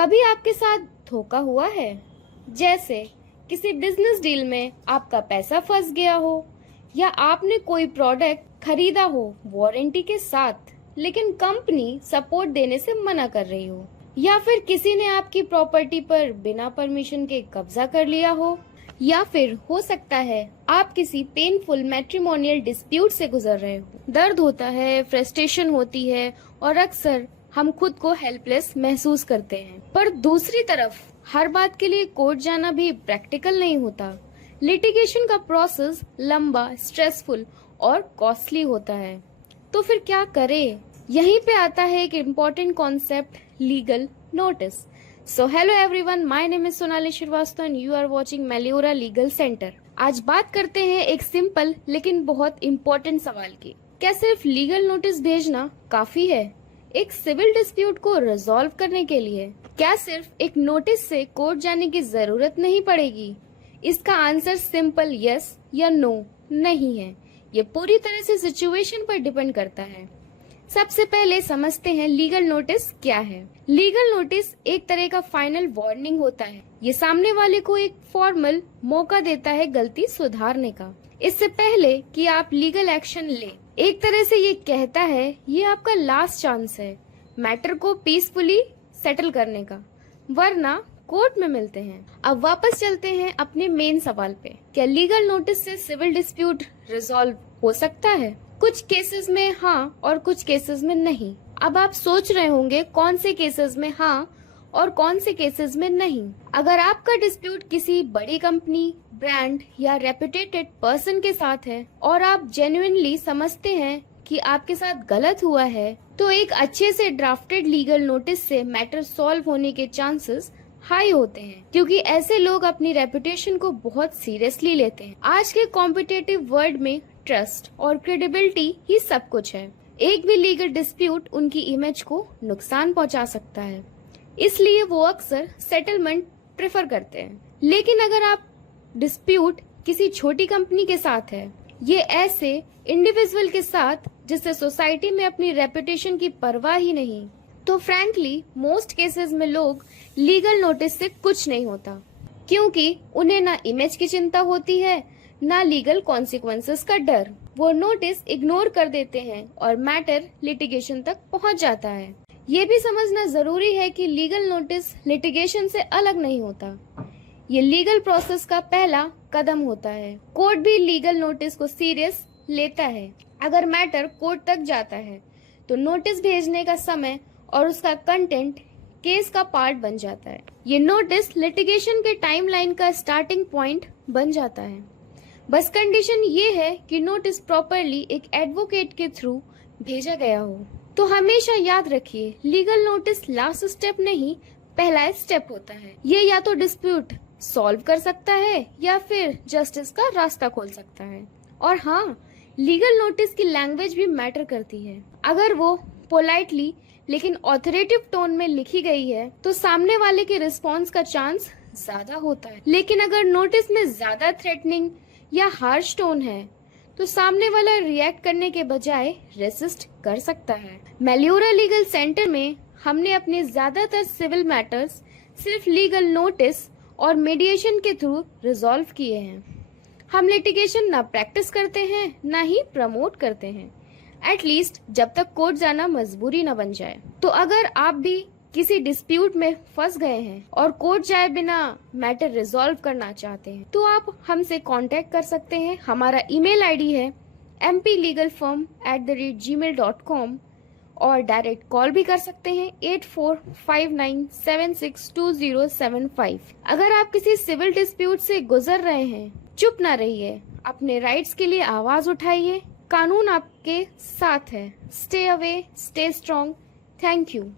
कभी आपके साथ धोखा हुआ है? जैसे किसी बिजनेस डील में आपका पैसा फंस गया हो, या आपने कोई प्रोडक्ट खरीदा हो वारंटी के साथ, लेकिन कंपनी सपोर्ट देने से मना कर रही हो, या फिर किसी ने आपकी प्रॉपर्टी पर बिना परमिशन के कब्जा कर लिया हो, या फिर हो सकता है आप किसी पेनफुल मैट्रिमोनियल डिस्प्यूट से गुजर रहे हो। दर्द होता है, फ्रस्ट्रेशन होती है और अक्सर हम खुद को हेल्पलेस महसूस करते हैं। पर दूसरी तरफ हर बात के लिए कोर्ट जाना भी प्रैक्टिकल नहीं होता। लिटिगेशन का प्रोसेस लंबा, स्ट्रेसफुल और कॉस्टली होता है। तो फिर क्या करें? यहीं पे आता है एक important concept, legal notice. So hello everyone, my name is Sonali Srivastava and you are watching Meliora legal centre. आज बात करते हैं एक सिंपल लेकिन बहुत इम्पोर्टेंट सवाल की। क्या सिर्फ लीगल नोटिस भेजना काफी है एक सिविल डिस्प्यूट को रिजॉल्व करने के लिए? क्या सिर्फ एक नोटिस से कोर्ट जाने की जरूरत नहीं पड़ेगी? इसका आंसर सिंपल यस या नो नहीं है। ये पूरी तरह से सिचुएशन पर डिपेंड करता है। सबसे पहले समझते हैं लीगल नोटिस क्या है। लीगल नोटिस एक तरह का फाइनल वार्निंग होता है। ये सामने वाले को एक फॉर्मल मौका देता है गलती सुधारने का, इससे पहले कि आप लीगल एक्शन ले। एक तरह से ये कहता है ये आपका लास्ट चांस है मैटर को पीसफुली सेटल करने का, वरना कोर्ट में मिलते हैं। अब वापस चलते हैं अपने मेन सवाल पे। क्या लीगल नोटिस से सिविल डिस्प्यूट रिजॉल्व हो सकता है? कुछ केसेस में हाँ और कुछ केसेस में नहीं। अब आप सोच रहे होंगे कौन से केसेस में हाँ और कौन से केसेस में नहीं। अगर आपका डिस्प्यूट किसी बड़ी कंपनी, ब्रांड या रेपुटेटेड पर्सन के साथ है और आप जेन्युइनली समझते हैं कि आपके साथ गलत हुआ है, तो एक अच्छे से ड्राफ्टेड लीगल नोटिस से मैटर सॉल्व होने के चांसेस हाई होते हैं, क्योंकि ऐसे लोग अपनी रेपुटेशन को बहुत सीरियसली लेते हैं। आज के कॉम्पिटिटिव वर्ल्ड में ट्रस्ट और क्रेडिबिलिटी ही सब कुछ है। एक भी लीगल डिस्प्यूट उनकी इमेज को नुकसान पहुंचा सकता है, इसलिए वो अक्सर सेटलमेंट प्रेफर करते हैं। लेकिन अगर आप डिस्प्यूट किसी छोटी कंपनी के साथ है, ये ऐसे इंडिविजुअल के साथ जिससे सोसाइटी में अपनी रेपुटेशन की परवाह ही नहीं, तो फ्रैंकली मोस्ट केसेस में लोग लीगल नोटिस से कुछ नहीं होता, क्योंकि उन्हें ना इमेज की चिंता होती है ना लीगल कॉन्सिक्वेंसेस का डर। वो नोटिस इग्नोर कर देते हैं और मैटर लिटिगेशन तक पहुंच जाता है। ये भी समझना जरूरी है कि लीगल नोटिस लिटिगेशन से अलग नहीं होता। ये लीगल प्रोसेस का पहला कदम होता है। कोर्ट भी लीगल नोटिस को सीरियस लेता है। अगर मैटर कोर्ट तक जाता है तो नोटिस भेजने का समय और उसका कंटेंट केस का पार्ट बन जाता है। ये नोटिस लिटिगेशन के टाइमलाइन का स्टार्टिंग पॉइंट बन जाता है। बस कंडीशन ये है कि नोटिस प्रॉपरली एक एडवोकेट के थ्रू भेजा गया हो। तो हमेशा याद रखिए, लीगल नोटिस लास्ट स्टेप नहीं, पहला स्टेप होता है। ये या तो डिस्प्यूट सॉल्व कर सकता है या फिर जस्टिस का रास्ता खोल सकता है। और हाँ, लीगल नोटिस की लैंग्वेज भी मैटर करती है। अगर वो पोलाइटली लेकिन ऑथोरेटिव टोन में लिखी गई है तो सामने वाले के रिस्पॉन्स का चांस ज्यादा होता है। लेकिन अगर नोटिस में ज्यादा थ्रेटनिंग या हार्श टोन है तो सामने वाला रिएक्ट करने के बजाय रेसिस्ट कर सकता है। मेलियोरा लीगल सेंटर में हमने अपने ज्यादातर सिविल मैटर्स सिर्फ लीगल नोटिस और मीडिएशन के थ्रू रिजॉल्व किए हैं। हम लिटिगेशन ना प्रैक्टिस करते हैं ना ही प्रमोट करते हैं, एटलीस्ट जब तक कोर्ट जाना मजबूरी न बन जाए। तो अगर आप भी किसी डिस्प्यूट में फंस गए हैं और कोर्ट जाए बिना मैटर रिजॉल्व करना चाहते हैं, तो आप हमसे कांटेक्ट कर सकते हैं। हमारा ईमेल आईडी है mplegalfirm@gmail.com और डायरेक्ट कॉल भी कर सकते हैं 8459762075। अगर आप किसी सिविल डिस्प्यूट से गुजर रहे हैं, चुप ना रहिए, अपने राइट्स के लिए आवाज उठाइए। कानून आपके साथ है। Stay away, stay strong. Thank you.